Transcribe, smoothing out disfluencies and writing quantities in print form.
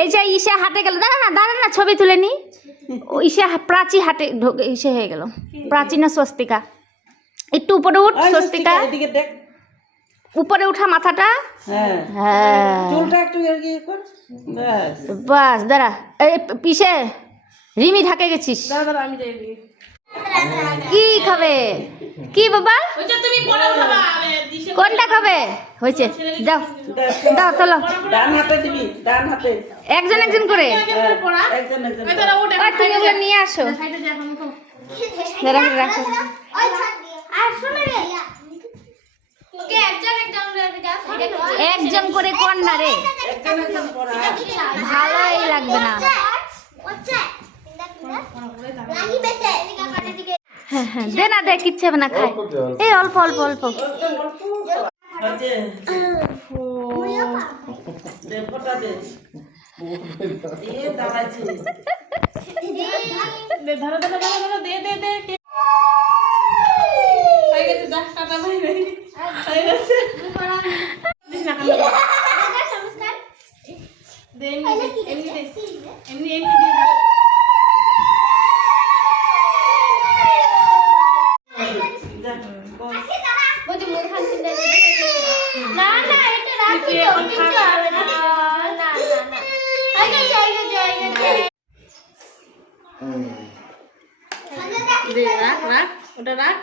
এই যে ঈশা হাটে গেল, দাঁড়া না ছবি তুলে নি। ঈশা প্রাচী হাটে ঈশা হয়ে গেল, প্রাচী না স্বস্তিকা। একটু উপরে উঠ স্বস্তিকা, উপরে উঠা মাথাটা। হ্যাঁ বাস দাঁড়া। এই পিছে রিমি ঢাকে গেছিস। কি খাবে কি বাবা? কোনটা খাবে? হয়েছে যাও দাও তোলো। একজন একজন করে তুমি ওগুলো নিয়ে আসো। রাখো একজন করে কর না রে, ভালোই লাগবে না। হ্যাঁ হ্যাঁ দে না দে, কিচ্ছু হবে না, খায় এই অল্প অল্প অল্প। রাখ ওটা রাখ।